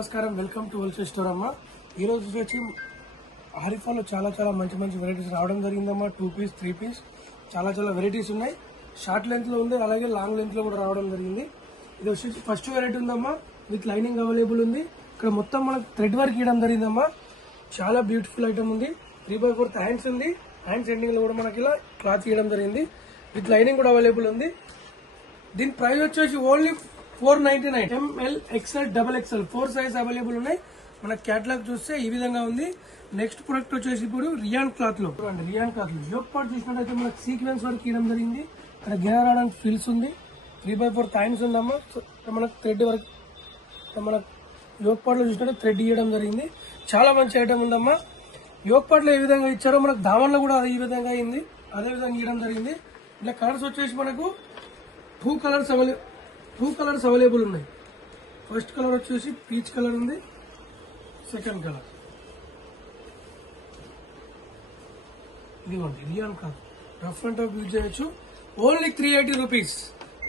నమస్కారం welcome to wholesale store అమ్మ. ఈ రోజు వచ్చి ఆరిఫాలో చాలా మంచి వెరైటీస్ రావడం జరిగిందమ్మా. 2 పీస్ 3 పీస్ చాలా వెరైటీస్ ఉన్నాయి. షార్ట్ లెంత్ లో ఉంది, అలాగే లాంగ్ లెంత్ లో కూడా రావడం జరిగింది. ఇది వచ్చి ఫస్ట్ వెరైటీ ఉందమ్మా, విత్ లైనింగ్ అవైలబుల్ ఉంది. ఇక్కడ మొత్తం మనకు థ్రెడ్ వర్క్ ఇవ్వడం జరిగిందమ్మా. చాలా బ్యూటిఫుల్ ఐటమ్ ఉంది. 3/4 హ్యాండ్స్ ఉంది. హ్యాండ్స్ ఎండింగ్ లో కూడా మనకి ఇలా క్లాత్ ఇవ్వడం జరిగింది. విత్ లైనింగ్ కూడా అవైలబుల్ ఉంది. దీని ప్రైస్ వచ్చేసి only 499. ML XL XXL 4 size available ఉన్నాయి. మన క్యాటలాగ్ చూస్తే ఈ విధంగా ఉంది. నెక్స్ట్ ప్రొడక్ట్ వచ్చేసి ఇప్పుడు రియాన్ క్లాత్ లో యోక్ పార్ట్ చూసినట్టయితే మనకు సీక్వెన్స్ వర్క్ ఇవ్వడం జరిగింది. ఇక్కడ గేర్ రావడానికి ఫిల్స్ ఉంది. 3/4 థైమ్స్ ఉందమ్మా. మనకు థ్రెడ్ వర్క్ మన యోక్ పార్ట్ లో చూసినట్టు థ్రెడ్ ఇవ్వడం జరిగింది. చాలా మంచి ఐటమ్ ఉందమ్మా. యోక్ పార్ట్ లో ఏ విధంగా ఇచ్చారో మనకు దామన్ లో కూడా ఈ విధంగా అయింది, అదే విధంగా ఇవ్వడం జరిగింది. ఇలా కలర్స్ వచ్చేసి మనకు 2 కలర్స్ అవైలబుల్ ఉన్నాయి. ఫస్ట్ కలర్ వచ్చేసి పీచ్ కలర్ ఉంది. సెకండ్ కలర్ ఇదిగోండి, రియాన్ కాదు, రఫ్ అండ్ టఫ్ యూజ్ చేయొచ్చు. Only 380 rupees.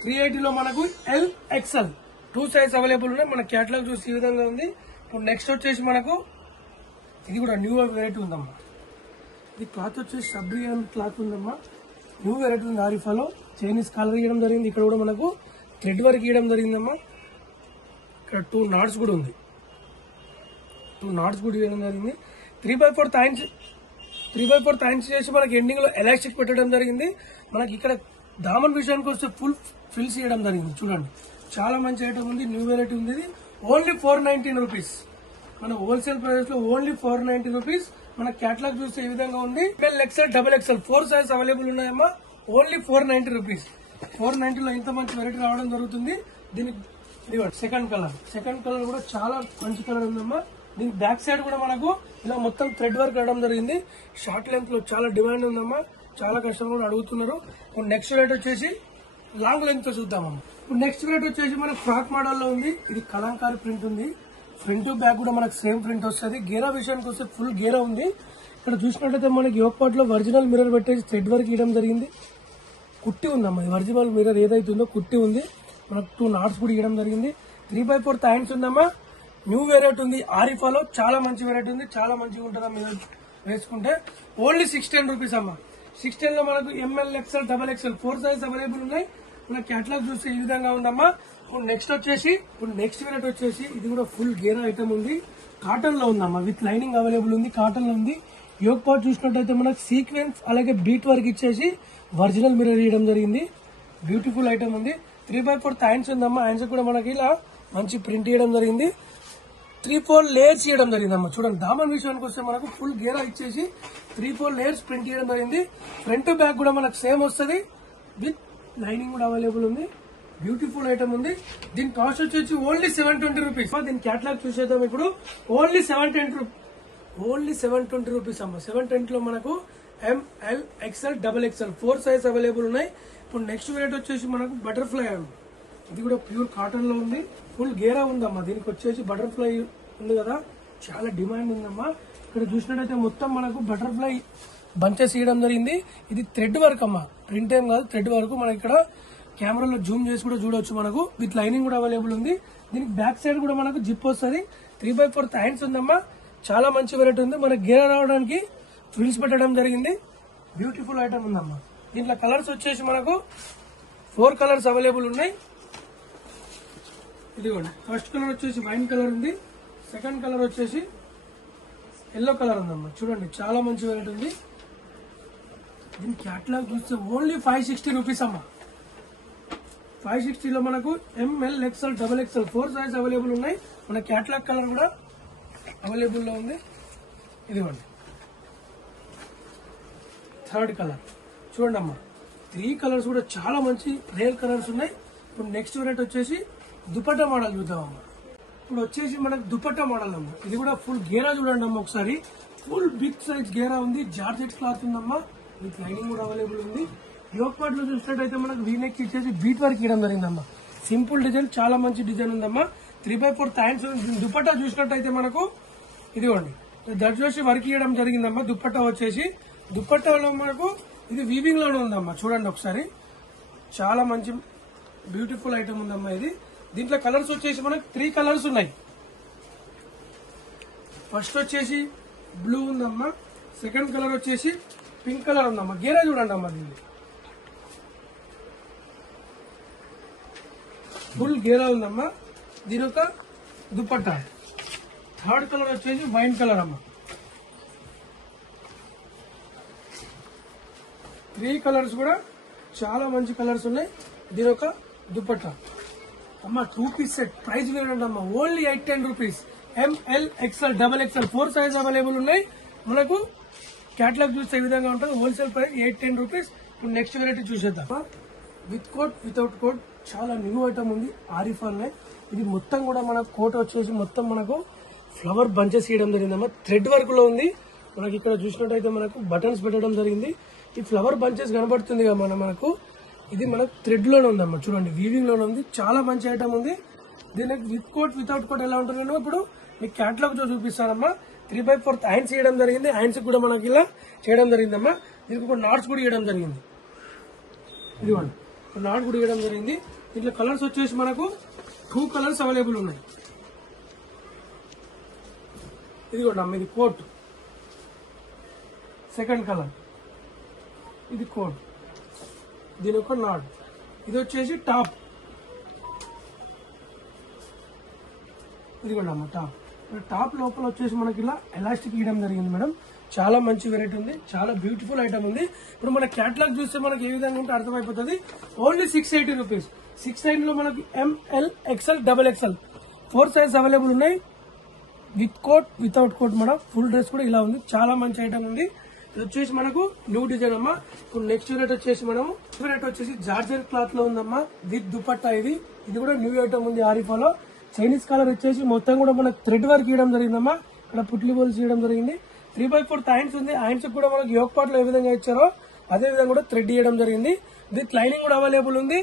380 లో మనకు LXL 2 సైజ్ అవైలబుల్ ఉన్నాయి. మన క్యాటలాగ్ చూసి ఈ విధంగా ఉంది. ఇప్పుడు నెక్స్ట్ వచ్చేసి మనకు ఇది కూడా న్యూ వెరైటీ ఉందమ్మా. ఇది క్లాత్ వచ్చేసి సబ్రియాన్ క్లాత్ ఉందమ్మా. న్యూ వెరైటీ ఉంది. ఆరిఫాలో చైనీస్ కలర్ ఇవ్వడం జరిగింది. ఇక్కడ కూడా మనకు థ్రెడ్ వర్క్ ఇవ్వడం జరిగిందమ్మా. ఇక్కడ 2 నాట్స్ కూడా ఉంది. 2 నాట్స్ కూడా ఇవ్వడం జరిగింది. 3/4 థైన్స్ చేసి మనకి ఎండింగ్ లో ఎలాస్టిక్ పెట్టడం జరిగింది. మనకి ఇక్కడ దామన్ విషయానికి వస్తే ఫుల్ ఫిల్స్ ఇవ్వడం జరిగింది. చూడండి, చాలా మంచి ఐటమ్ ఉంది. న్యూ వెరైటీ ఉంది. ఇది ఓన్లీ 419 రూపీస్. మన హోల్సేల్ ప్రైస్ లో ఓన్లీ 490 రూపీస్. మన క్యాటలాగ్ చూస్తే ఈ విధంగా ఉంది. XL XXL 4 సైజ్ అవైలబుల్ ఉన్నాయమ్మా. Only 490 rupees. 490 లో ఇంత మంచి వెరైటీ రావడం జరుగుతుంది. దీనికి సెకండ్ కలర్ కూడా చాలా మంచి కలర్ ఉందమ్మా. దీనికి బ్యాక్ సైడ్ కూడా మనకు ఇలా మొత్తం థ్రెడ్ వర్క్ రావడం జరిగింది. షార్ట్ లెంత్ లో చాలా డిమాండ్ ఉందమ్మా. చాలా కస్టమర్లు అడుగుతున్నారు. నెక్స్ట్ వెరైటీ వచ్చేసి లాంగ్ లెంత్ తో చూద్దామమ్మా. ఇప్పుడు నెక్స్ట్ వెరైటీ వచ్చేసి మనకు ఫ్రాక్ మోడల్ లో ఉంది. ఇది కలంకారీ ప్రింట్ ఉంది. ఫ్రంట్ బ్యాక్ కూడా మనకు సేమ్ ప్రింట్ వస్తుంది. గేరా విషయానికి వస్తే ఫుల్ గేరా ఉంది. ఇక్కడ చూసినట్లయితే మనకి యోక్ పార్ట్ లో ఒరిజినల్ మిర్రర్ పెట్టేసి థ్రెడ్ వర్క్ ఇవ్వడం జరిగింది. కుట్టి ఉందమ్మా. ఒరిజినల్ మిర్రర్ ఏదైతుందో కుట్టి ఉంది. మనకు 2 నాట్స్ కూడా ఇవ్వడం జరిగింది. 3/4 థైన్స్ ఉందమ్మా. న్యూ వెరైటీ ఉంది. ఆరిఫాలో చాలా మంచి వెరైటీ ఉంది. చాలా మంచిగా ఉంటుందా మీరు వేసుకుంటే. ఓన్లీ 610 రూపీస్ అమ్మా. 610 లో మనకు ML XL XXL 4 size available ఉన్నాయి. మన క్యాటలాగ్ చూస్తే ఈ విధంగా ఉందమ్మా. ఇప్పుడు నెక్స్ట్ వెరైటీ వచ్చేసి ఇది కూడా ఫుల్ గేరా ఐటమ్ ఉంది. కాటన్ లో ఉందమ్మా. విత్ లైనింగ్ అవైలబుల్ ఉంది. కాటన్ లో ఉంది. యోక్ పార్ట్ చూసినట్టయితే మనకు సీక్వెన్స్ అలాగే బీట్ వర్క్ ఇచ్చేసి ఒరిజినల్ మిర్రర్ ఇవ్వడం జరిగింది. బ్యూటిఫుల్ ఐటమ్ ఉంది. 3/4 హ్యాండ్స్ ఉందమ్మా. హ్యాండ్స్ కూడా మనకి ఇలా మంచి ప్రింట్ ఇవ్వడం జరిగింది. 3-4 లేయర్స్ ఇవ్వడం జరిగిందమ్మా. చూడండి, దామన్ విషయానికి వస్తే మనకు ఫుల్ గేరా ఇచ్చేసి 3-4 లేయర్స్ ప్రింట్ ఇవ్వడం జరిగింది. ఫ్రంట్ బ్యాక్ కూడా మనకు సేమ్ వస్తుంది. విత్ లైనింగ్ కూడా అవైలబుల్ ఉంది. బ్యూటిఫుల్ ఐటమ్ ఉంది. దీని కాస్ట్ వచ్చేసి ఓన్లీ 720 రూపీస్. దీని క్యాటలాగ్ చూసేద్దాం ఇప్పుడు. ఓన్లీ 720 రూపీస్ అమ్మా. 720 లో మనకు ML XL XXL 4 size available ఉన్నాయి. ఇప్పుడు నెక్స్ట్ వెరైటీ వచ్చేసి మనకు బటర్ఫ్లై అండి. ఇది కూడా ప్యూర్ కాటన్ లో ఉంది. ఫుల్ గేరా ఉందమ్మా. దీనికి వచ్చేసి బటర్ఫ్లై ఉంది కదా, చాలా డిమాండ్ ఉందమ్మా. ఇక్కడ చూసినట్టయితే మొత్తం మనకు బటర్ఫ్లై బంచెస్ ఇవ్వడం జరిగింది. ఇది థ్రెడ్ వర్క్ అమ్మా. ప్రింట్ ఏం కాదు, థ్రెడ్ వర్క్. మనకి ఇక్కడ కెమెరాలో జూమ్ చేసి కూడా చూడొచ్చు. మనకు విత్ లైనింగ్ కూడా అవైలబుల్ ఉంది. దీనికి బ్యాక్ సైడ్ కూడా మనకు జిప్ వస్తుంది. 3/4 హ్యాండ్స్ ఉందమ్మా. చాలా మంచి వెరైటీ ఉంది. మనకి గేరా రావడానికి ఫ్రిల్స్ పెట్టడం జరిగింది. బ్యూటిఫుల్ ఐటమ్ ఉందమ్మా. దీంట్లో కలర్స్ వచ్చేసి మనకు 4 కలర్స్ అవైలబుల్ ఉన్నాయి. ఇదిగోండి, ఫస్ట్ కలర్ వచ్చేసి వైన్ కలర్ ఉంది. సెకండ్ కలర్ వచ్చేసి ఎల్లో కలర్ ఉందమ్మా. చూడండి, చాలా మంచి వెరైటీ ఉంది. దీని క్యాటలాగ్ చూస్తే ఓన్లీ 560 రూపీస్ అమ్మా. 560 లో మనకు ML XL XXL 4 size available ఉన్నాయి. మన క్యాటలాగ్ కలర్ కూడా అవైలబుల్ లో ఉంది. ఇదిగోండి, థర్డ్ కలర్ చూడండి అమ్మా. 3 కలర్స్ కూడా చాలా మంచి రేర్ కలర్స్ ఉన్నాయి. ఇప్పుడు నెక్స్ట్ వెరైటీ వచ్చేసి దుపట్టా మోడల్ చూద్దామమ్మా. ఇప్పుడు వచ్చేసి మనకు దుపట్టా మోడల్ అమ్మా. ఇది కూడా ఫుల్ గేరా చూడండి అమ్మా. ఒకసారి ఫుల్ బిగ్ సైజ్ గేరా ఉంది. జార్జెట్ క్లాత్ ఉందమ్మా. విత్ లైనింగ్ కూడా అవైలబుల్ ఉంది. యోక్ పార్ట్ లో చూసినట్టయితే మనకు వీనెక్ ఇచ్చేసి బీట్ వర్క్ ఇవ్వడం జరిగిందమ్మా. సింపుల్ డిజైన్, చాలా మంచి డిజైన్ ఉందమ్మా. 3/4 థైన్స్. దుపట్టా చూసినట్టయితే మనకు ఇదిగోండి, దర్జోసి వర్క్ ఇవ్వడం జరిగిందమ్మా. దుపట్టాలో మనకు ఇది వీవింగ్ లోనే ఉందమ్మా. చూడండి ఒకసారి, చాలా మంచి బ్యూటిఫుల్ ఐటమ్ ఉందమ్మా. ఇది దీంట్లో కలర్స్ వచ్చేసి మనకు 3 కలర్స్ ఉన్నాయి. ఫస్ట్ వచ్చేసి బ్లూ ఉందమ్మా, సెకండ్ కలర్ వచ్చేసి పింక్ కలర్ ఉందమ్మా. గేరా చూడండి అమ్మా, దీన్ని ఫుల్ గేరా ఉందమ్మా. దీని ఒక దుపట్టా. థర్డ్ కలర్ వచ్చేసి వైన్ కలర్ అమ్మా. 3 కలర్స్ కూడా చాలా మంచి కలర్స్ ఉన్నాయి. దీని ఒక దుపట్టా అమ్మా. 2 పీస్ సెట్. ప్రైస్ చూడండి అమ్మా, only 810 rupees. ML XL XXL 4 size available ఉన్నాయి. మనకు క్యాటలాగ్ చూస్తే ఈ విధంగా ఉంటుంది. Wholesale price 810 rupees. ఇప్పుడు నెక్స్ట్ వెరైటీ చూసేద్దాం. విత్ కోట్ వితౌట్ కోట్ చాలా న్యూ ఐటమ్ ఉంది. ఆరిఫాల్ ఇది మొత్తం కూడా మన కోట్ వచ్చేసి మొత్తం మనకు ఫ్లవర్ బంచెస్ ఇవ్వడం జరిగిందమ్మా. థ్రెడ్ వర్క్ లో ఉంది. మనకి ఇక్కడ చూసినట్టయితే మనకు బటన్స్ పెట్టడం జరిగింది. ఈ ఫ్లవర్ బంచెస్ కనబడుతుంది కదా మనకు, ఇది మనకు థ్రెడ్ లోనే ఉందమ్మా. చూడండి, వీవింగ్ లోనే ఉంది. చాలా మంచి ఐటమ్ ఉంది. దీనికి విత్ కోట్ వితౌట్ కోట్ ఎలా ఉంటుందో ఇప్పుడు మీకు క్యాటలాగ్ చూపిస్తానమ్మా. 3/4 హ్యాండ్స్ ఇవ్వడం జరిగింది. హ్యాండ్స్ కూడా మనకి ఇలా చేయడం జరిగిందమ్మా. దీనికి ఒక నాట్స్ కూడా ఇవ్వడం జరిగింది. ఇదిగోండి, నాట్ కూడా ఇవ్వడం జరిగింది. దీంట్లో కలర్స్ వచ్చేసి మనకు 2 కలర్స్ అవైలబుల్ ఉన్నాయి. ఇదిగోండి అమ్మ, ఇది కోట్ సెకండ్ కలర్, ఇది కోట్, దీని ఒక నాట్. ఇది వచ్చేసి టాప్. ఇదిగోండి అమ్మ టాప్. టాప్ లోపల వచ్చేసి మనకి ఇలా ఎలాస్టిక్ ఇవ్వడం జరిగింది మేడం. చాలా మంచి వెరైటీ ఉంది. చాలా బ్యూటిఫుల్ ఐటమ్ ఉంది. ఇప్పుడు మన క్యాటలాగ్ చూస్తే మనకి ఏ విధంగా ఉంటే అర్థమైపోతుంది. Only 680 rupees. 690 లో మనకి ML XL XXL 4 size available ఉన్నాయి. With coat without coat madam. Full dress కూడా ఇలా ఉంది. చాలా మంచి ఐటమ్ ఉంది. ఇది వచ్చేసి మనకు న్యూ డిజైన్ అమ్మా. ఇప్పుడు నెక్స్ట్ వెరైటీ వచ్చేసి మనము వచ్చేసి జార్జెట్ క్లాత్ లో ఉందమ్మా. విత్ దుపట్టా. ఇది కూడా న్యూ ఐటమ్ ఉంది. ఆరిఫాలో చైనీస్ కలర్ వచ్చేసి మొత్తం కూడా మనకు థ్రెడ్ వర్క్ ఇవ్వడం జరిగిందమ్మా. ఇక్కడ పుట్లి బోల్స్ ఇవ్వడం జరిగింది. 3/4 హ్యాండ్స్ ఉంది. హ్యాండ్స్ కూడా మనకు యోక్ పార్ట్ లో ఏ విధంగా ఇచ్చారో అదే విధంగా కూడా థ్రెడ్ ఇవ్వడం జరిగింది. విత్ లైనింగ్ కూడా అవైలబుల్ ఉంది.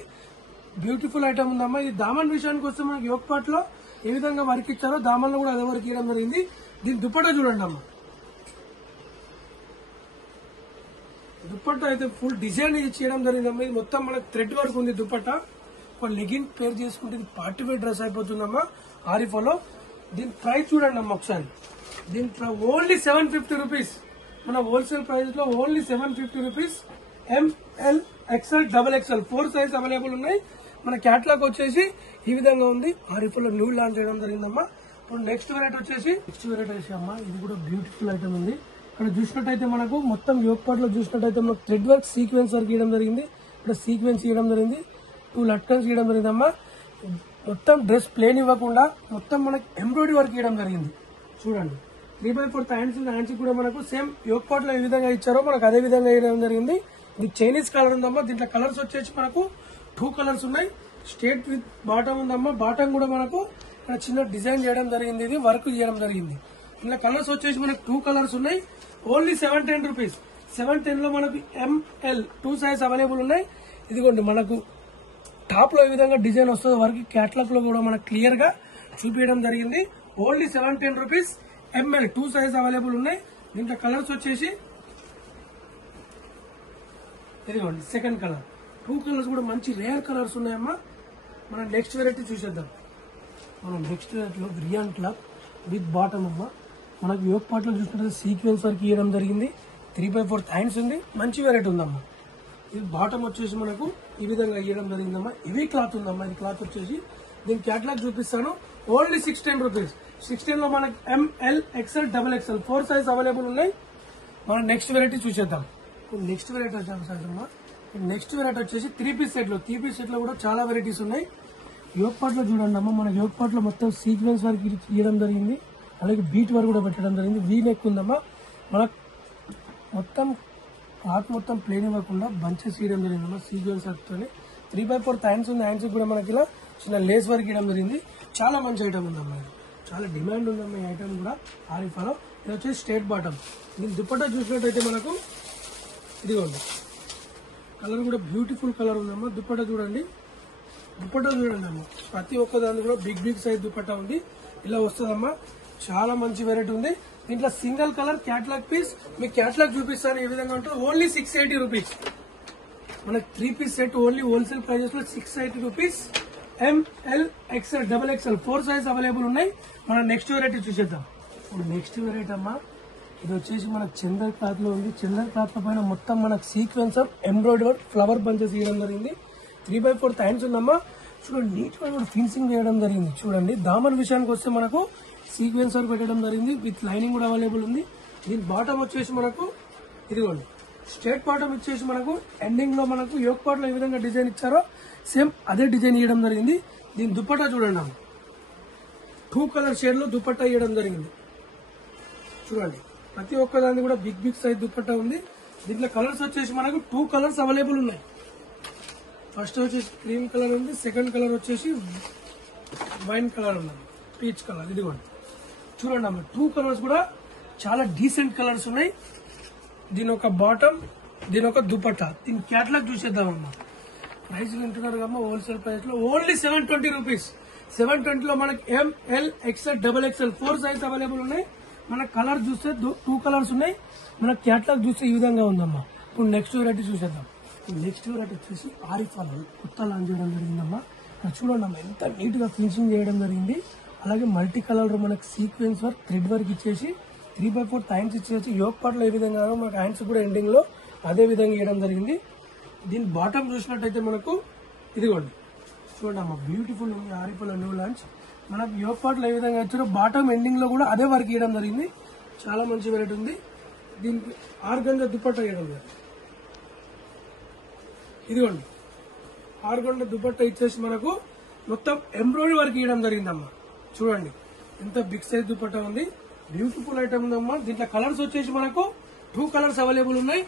బ్యూటిఫుల్ ఐటమ్ ఉందమ్మా. ఇది దామన్ విషయానికి వస్తే మనకి యోక్ పార్ట్ లో ఏ విధంగా వర్క్ ఇచ్చారో దామన్ లో కూడా అదే వర్క్ ఇవ్వడం జరిగింది. దీని దుపట్టా చూడండి అమ్మా. దుపట్టా అయితే ఫుల్ డిజైన్ చేయడం జరిగిందమ్మా. ఇది మొత్తం మనకు థ్రెడ్ వర్క్ ఉంది. దుపట్టా ఒక లెగిన్ పేర్ చేసుకుంటే ఇది పార్టీ వేర్ డ్రెస్ అయిపోతుందమ్మా. ఆరిఫాలో దీని ప్రైస్ చూడండి అమ్మా ఒకసారి. దీని ఓన్లీ 750 రూపీస్. మన హోల్సేల్ ప్రైస్ లో only 750 rupees. ML XL XXL 4 size available ఉన్నాయి. మన క్యాటలాగ్ వచ్చేసి ఈ విధంగా ఉంది. ఆరిఫాలో న్యూ లాంచ్ చేయడం జరిగిందమ్మా. ఇప్పుడు నెక్స్ట్ వెరైటీ వచ్చేసి అమ్మా. ఇది కూడా బ్యూటిఫుల్ ఐటమ్ ఉంది. ఇక్కడ చూసినట్టయితే మనకు మొత్తం యోక్ పార్ట్ లో చూసినట్టయితే మనకు థ్రెడ్ వర్క్ సీక్వెన్స్ వర్క్ ఇవ్వడం జరిగింది. ఇక్కడ సీక్వెన్స్ ఇవ్వడం జరిగింది. 2 లట్కన్స్ ఇవ్వడం జరిగిందమ్మా. మొత్తం డ్రెస్ ప్లేన్ ఇవ్వకుండా మొత్తం మనకి ఎంబ్రాయిడరీ వర్క్ ఇవ్వడం జరిగింది. చూడండి, 3/4 హ్యాండ్స్ కూడా మనకు సేమ్ యోక్ పార్ట్ లో ఏ విధంగా ఇచ్చారో మనకు అదే విధంగా ఇవ్వడం జరిగింది. ఇది చైనీస్ కలర్ ఉందమ్మా. దీంట్లో కలర్స్ వచ్చేసి మనకు 2 కలర్స్ ఉన్నాయి. స్ట్రేట్ విత్ బాటమ్ ఉందమ్మా. బాటమ్ కూడా మనకు ఇక్కడ చిన్న డిజైన్ చేయడం జరిగింది. ఇది వర్క్ చేయడం జరిగింది. ఇలా కలర్స్ వచ్చేసి మనకు 2 కలర్స్ ఉన్నాయి. Only 710 rupees. 710 లో మనకు ML 2 సైజ్ అవైలబుల్ ఉన్నాయి. ఇదిగోండి, మనకు టాప్ లో ఏ విధంగా డిజైన్ వస్తుందో వర్క్ క్యాటలాగ్ లో కూడా మనకు క్లియర్ గా చూపించడం జరిగింది. Only 710 rupees. ML 2 size available ఉన్నాయి. దీంట్లో కలర్స్ వచ్చేసి ఇదిగోండి సెకండ్ కలర్. 2 కలర్స్ కూడా మంచి రేర్ కలర్స్ ఉన్నాయమ్మా. మనం నెక్స్ట్ వెరైటీ చూసేద్దాం. మనం నెక్స్ట్ వెరైటీలో రియాన్ క్లాత్ విత్ బాటమ్ అమ్మా. మనకు యోక్ పార్ట్ లో చూసినట్టు సీక్వెన్స్ వర్క్ ఇవ్వడం జరిగింది. 3/4 హ్యాండ్స్ ఉంది. మంచి వెరైటీ ఉందమ్మా. ఇది బాటమ్ వచ్చేసి మనకు ఈ విధంగా ఇవ్వడం జరిగిందమ్మా. ఇవి క్లాత్ ఉందమ్మా. ఇది క్లాత్ వచ్చేసి దీని క్యాటలాగ్ చూపిస్తాను. Only 610 rupees. 610 లో మనకు ML XL XXL 4 size available ఉన్నాయి. మనం నెక్స్ట్ వెరైటీ చూసేద్దాం. నెక్స్ట్ వెరైటీ వచ్చామమ్మా. నెక్స్ట్ వెరైటీ వచ్చేసి 3 పీస్ సెట్ లో. 3 పీస్ సెట్ లో కూడా చాలా వెరైటీస్ ఉన్నాయి. యోక్ పార్ట్ లో చూడండి అమ్మా. మన యోక్ పార్ట్ లో మొత్తం సీక్వెన్స్ వర్క్ ఇవ్వడం జరిగింది. అలాగే బీట్ వర్క్ కూడా పెట్టడం జరిగింది. వీ నెక్ ఉందమ్మా. మనకు మొత్తం క్లాత్ మొత్తం ప్లేన్ ఇవ్వకుండా బంచెస్ ఇవ్వడం జరిగిందమ్మా. సీక్వెన్స్ వర్క్ తోని 3/4 హ్యాండ్స్ ఉంది. హ్యాండ్స్ కూడా మనకి ఇలా చిన్న లేస్ వర్క్ ఇవ్వడం జరిగింది. చాలా మంచి ఐటమ్ ఉందమ్మా. ఇది చాలా డిమాండ్ ఉందమ్మా ఈ ఐటమ్ కూడా ఆరిఫాలో. ఇది వచ్చేసి స్ట్రేట్ బాటమ్. దీని దుపట్టా చూసినట్టయితే మనకు ఇదిగోండి కలర్ కూడా బ్యూటిఫుల్ కలర్ ఉందమ్మా. దుపట్టా చూడండి అమ్మా. ప్రతి ఒక్క దాని కూడా బిగ్ సైజ్ దుపట్టా ఉంది. ఇలా వస్తుందమ్మా. చాలా మంచి వెరైటీ ఉంది. దీంట్లో సింగిల్ కలర్ క్యాటలాగ్ పీస్ మీకు క్యాటలాగ్ చూపిస్తాను. ఏ విధంగా ఉంటుంది. Only 680 rupees. మనకి 3 piece set only wholesale prices లో 680 rupees. ML XL XXL 4 size available ఉన్నాయి. మనం నెక్స్ట్ వెరైటీ చూసేద్దాం. నెక్స్ట్ వెరైటీ అమ్మా, ఇది వచ్చేసి మనకు చందర్ క్లాత్ లో ఉంది. చందర్ క్లాత్ లో పైన మొత్తం మనకు sequence of embroidery flower bunches ఇవ్వడం జరిగింది. 3/4 హ్యాండ్స్ ఉందమ్మా. చూడండి నీట్ గా కూడా ఫినిషింగ్ చేయడం జరిగింది. చూడండి దామన్ విషయానికి వస్తే మనకు సీక్వెన్స్ వర్క్ పెట్టడం జరిగింది. విత్ లైనింగ్ కూడా అవైలబుల్ ఉంది. దీని బాటమ్ వచ్చేసి మనకు ఇదిగోండి స్ట్రేట్ బాటమ్ ఇచ్చేసి మనకు ఎండింగ్ లో మనకు యోక్ పార్ట్ లో ఏ విధంగా డిజైన్ ఇచ్చారో సేమ్ అదే డిజైన్ ఇవ్వడం జరిగింది. దీని దుపట్టా చూడండి అమ్మ, 2 కలర్ షేడ్ లో దుపట్టా ఇవ్వడం జరిగింది. చూడండి ప్రతి ఒక్క దాన్ని కూడా బిగ్ సైజ్ దుపట్టా ఉంది. దీంట్లో కలర్స్ వచ్చేసి మనకు 2 కలర్స్ అవైలబుల్ ఉన్నాయి. ఫస్ట్ వచ్చేసి క్రీమ్ కలర్ ఉంది, సెకండ్ కలర్ వచ్చేసి వైన్ కలర్ ఉన్నది, పీచ్ కలర్. ఇదిగోండి చూడండి అమ్మ, 2 కలర్స్ కూడా చాలా డీసెంట్ కలర్స్ ఉన్నాయి. దీని ఒక బాటమ్, దీని ఒక దుపట్టా. దీని క్యాటలాగ్ చూసేద్దామమ్మా. ప్రైస్ వింటున్నారు కమ్మా, హోల్సేల్ ప్రైస్ లో ఓన్లీ 720 రూపీస్. 720 లో మనకి ML XL XXL 4 size available ఉన్నాయి. మన కలర్ చూస్తే 2 కలర్స్ ఉన్నాయి. మన క్యాటలాగ్ చూస్తే ఈ విధంగా ఉందమ్మా. ఇప్పుడు నెక్స్ట్ వెరైటీ చూసేద్దాం. నెక్స్ట్ వెరైటీ వచ్చేసి ఆరిఫాల్ కొత్త లాంచ్ చేయడం జరిగిందమ్మా. చూడండి అమ్మా ఎంత నీట్ గా ఫినిషింగ్ చేయడం జరిగింది. అలాగే మల్టీ కలర్ మనకి సీక్వెన్స్ వర్క్ థ్రెడ్ వర్క్ ఇచ్చేసి 3/4 హ్యాండ్స్ ఇచ్చేసి యోక్ పార్ట్ లో ఏ విధంగా మనకు హ్యాండ్స్ కూడా ఎండింగ్ లో అదే విధంగా ఇవ్వడం జరిగింది. దీని బాటమ్ చూసినట్టయితే మనకు ఇదిగోండి చూడండి అమ్మా, బ్యూటిఫుల్ ఉంది. ఆరిఫాల్ న్యూ లాంచ్. మనకు యోక్ పార్ట్ లో ఏ విధంగా ఇచ్చారో బాటమ్ ఎండింగ్ లో కూడా అదే వర్క్ ఇవ్వడం జరిగింది. చాలా మంచి వెరైటీ ఉంది. దీనికి ఆర్గంజా దుపట్టా ఇవ్వడం జరిగింది. ఇదిగోండి ఆర్గంజా దుపట్టా ఇచ్చేసి మనకు మొత్తం ఎంబ్రాయిడరీ వర్క్ ఇవ్వడం జరిగిందమ్మా. చూడండి ఎంత బిగ్ సైజ్ దుపట్టా ఉంది. బ్యూటిఫుల్ ఐటమ్ ఉందమ్మా. దీంట్లో కలర్స్ వచ్చేసి మనకు 2 కలర్స్ అవైలబుల్ ఉన్నాయి.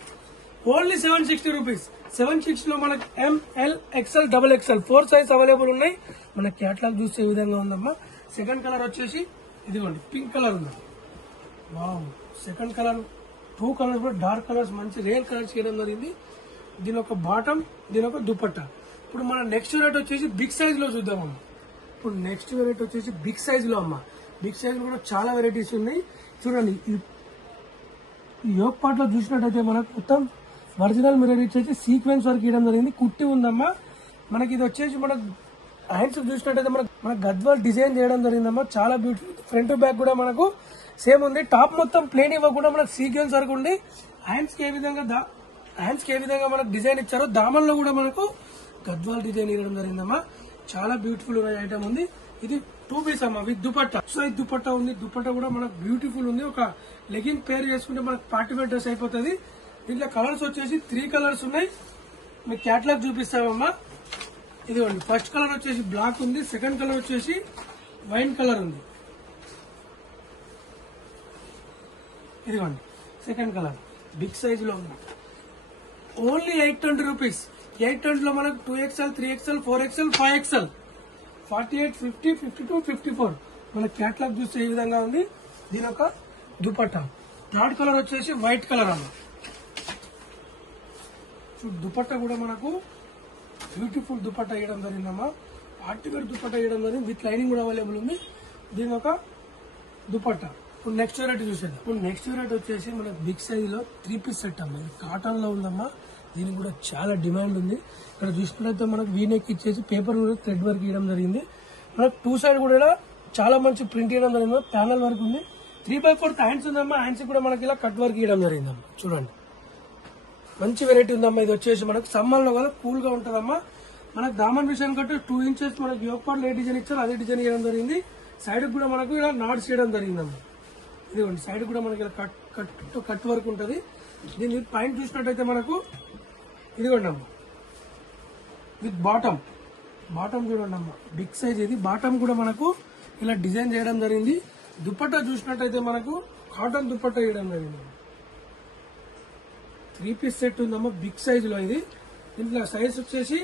Only 760 rupees. 760 లో మనకు ML XL XXL 4 size available ఉన్నాయి. మన క్యాటలాగ్ చూసే విధంగా ఉందమ్మా. సెకండ్ కలర్ వచ్చేసి ఇదిగోండి పింక్ కలర్ ఉంది. వావ్, సెకండ్ కలర్ 2 కలర్స్ కూడా డార్క్ కలర్స్ మంచి రేర్ కలర్స్ చేయడం జరిగింది. దీని ఒక బాటమ్, దీని ఒక దుపట్టా. ఇప్పుడు మన నెక్స్ట్ వెరైటీ వచ్చేసి బిగ్ సైజ్ లో చూద్దామమ్మా. ఇప్పుడు నెక్స్ట్ వెరైటీ వచ్చేసి బిగ్ సైజ్ లో అమ్మా. బిగ్ సైజ్ కూడా చాలా వెరైటీస్ ఉన్నాయి. చూడండి ఈ యోక్ పార్ట్ లో చూసినట్టయితే మనకు మొత్తం ఒరిజినల్ మిర్రర్ ఇచ్చేసి సీక్వెన్స్ వర్క్ ఇవ్వడం జరిగింది. కుట్టి ఉందమ్మా. మనకి ఇది వచ్చేసి మనకు హ్యాండ్స్ చూసినట్టయితే మన గద్వాల్ డిజైన్ చేయడం జరిగిందమ్మా. చాలా బ్యూటిఫుల్. ఫ్రంట్ బ్యాక్ కూడా మనకు సేమ్ ఉంది. టాప్ మొత్తం ప్లేన్ ఇవ్వకుండా మనకు సీక్వెన్స్ వర్క్ ఉంది. హ్యాండ్స్ కి ఏ విధంగా మనకు డిజైన్ ఇచ్చారో దామన్లో కూడా మనకు గద్వాల్ డిజైన్ ఇవ్వడం జరిగిందమ్మా. చాలా బ్యూటిఫుల్ ఐటమ్ ఉంది. ఇది 2 పీస్ అమ్మా విత్ దుపట్టా. సైజ్ దుపట్టా ఉంది. దుపట్టా కూడా మనకు బ్యూటిఫుల్ ఉంది. ఒక లెగిన్ పేర్ చేసుకుంటే మనకు పార్టీ వేర్ డ్రెస్ అయిపోతుంది. దీంట్లో కలర్స్ వచ్చేసి 3 కలర్స్ ఉన్నాయి. మీకు క్యాటలాగ్ చూపిస్తామమ్మా. ఇదిగోండి ఫస్ట్ కలర్ వచ్చేసి బ్లాక్ ఉంది. సెకండ్ కలర్ వచ్చేసి వైన్ కలర్ ఉంది. ఇదిగోండి సెకండ్ కలర్ బిగ్ సైజ్ లో ఉంది. Only 820 rupees. 820 లో మనకు 2XL 3XL 4XL 5XL 48, 50, 52, 54 మన క్యాటలాగ్ చూస్తే ఈ విధంగా ఉంది. దీని ఒక దుపట్టా. థర్డ్ కలర్ వచ్చేసి వైట్ కలర్ అన్న. దుపట్టా కూడా మనకు బ్యూటిఫుల్ దుపట్టా వేయడం జరిగిందమ్మా. ఆర్టికల్ దుపట్టా వేయడం జరిగింది. విత్ లైనింగ్ కూడా అవైలబుల్ ఉంది. దీని ఒక దుపట్టా. ఇప్పుడు నెక్స్ట్ వెరైటీ చూసేద్దాం. ఇప్పుడు నెక్స్ట్ వెరైటీ వచ్చేసి మనకు బిగ్ సైజ్ లో 3 పీస్ సెట్ అమ్మా. ఇది కాటన్ లో ఉందమ్మా. దీనికి కూడా చాలా డిమాండ్ ఉంది. ఇక్కడ చూసినట్లయితే మనకు వీనెక్ ఇచ్చేసి పేపర్ థ్రెడ్ వర్క్ ఇవ్వడం జరిగింది. మనకు 2 సైడ్ కూడా చాలా మంచి ప్రింట్ ఇవ్వడం జరిగింది. ప్యానల్ వర్క్ ఉంది. 3/4 హ్యాండ్స్ ఉందమ్మా. హ్యాండ్స్ కూడా మనకి ఇలా కట్ వర్క్ ఇవ్వడం జరిగిందమ్మా. చూడండి మంచి వెరైటీ ఉందమ్మా. ఇది వచ్చేసి మనకు సమ్మర్ లో కదా కూల్ గా ఉంటదమ్మా. మనకు దామన్ విషయం కంటే 2 ఇంచెస్ మనకి యోక్ పార్ట్ ఏ డిజైన్ ఇచ్చారో అదే డిజైన్ ఇవ్వడం జరిగింది. సైడ్ కూడా మనకు ఇలా నాట్స్ చేయడం జరిగిందమ్మా. ఇదిగోండి సైడ్ కూడా మనకి ఇలా కట్ వర్క్ ఉంటుంది. దీని పైన చూసినట్టయితే మనకు ఇదిగోండి అమ్మా విత్ బాటమ్ చూడండి అమ్మా. బిగ్ సైజ్ ఇది. బాటమ్ కూడా మనకు ఇలా డిజైన్ చేయడం జరిగింది. దుపట్టా చూసినట్టయితే మనకు కాటన్ దుపట్టా వేయడం జరిగింది. 3 పీస్ సెట్ ఉందమ్మా బిగ్ సైజ్ లో. ఇది దీంట్లో సైజ్ వచ్చేసి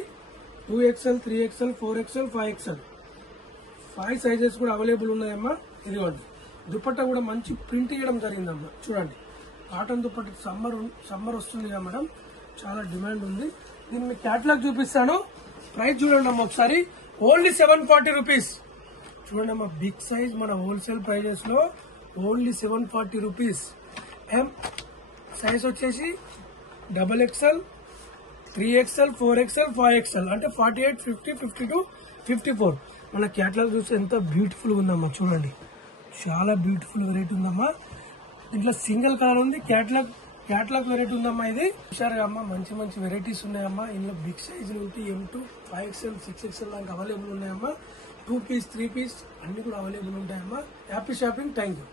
2XL 3XL 4XL 5XL 5 sizes కూడా అవైలబుల్ ఉన్నాయమ్మా. ఇదిగోండి దుపట్టా కూడా మంచి ప్రింట్ ఇవ్వడం జరిగిందమ్మా. చూడండి కాటన్ దుపట్టా సమ్మర్ వస్తుంది కదా మేడం, చాలా డిమాండ్ ఉంది. దీన్ని క్యాటలాగ్ చూపిస్తాను. ప్రైస్ చూడండి అమ్మా ఒకసారి. Only 740 rupees. చూడండి అమ్మా బిగ్ సైజ్ మన హోల్సేల్ ప్రైజెస్ లో ఓన్లీ 740 రూపీస్. సైజ్ వచ్చేసి XXL 3XL 4XL 5XL అంటే 48, 50, 52, 54. మన క్యాటలాగ్ చూస్తే ఎంత బ్యూటిఫుల్ ఉందమ్మా. చూడండి చాలా బ్యూటిఫుల్ వెరైటీ ఉందమ్మా. దీంట్లో సింగిల్ కలర్ ఉంది. క్యాట్లాగ్ వెరైటీ ఉందమ్మా. ఇది హుషారుగా అమ్మా మంచి మంచి వెరైటీస్ ఉన్నాయమ్మా. ఇందులో బిగ్ సైజ్ నుండి M2 5XL 6XL దాకా అవైలబుల్ ఉన్నాయమ్మా. 2 పీస్ 3 పీస్ అన్ని కూడా అవైలబుల్ ఉంటాయమ్మా. Happy shopping. Thank you.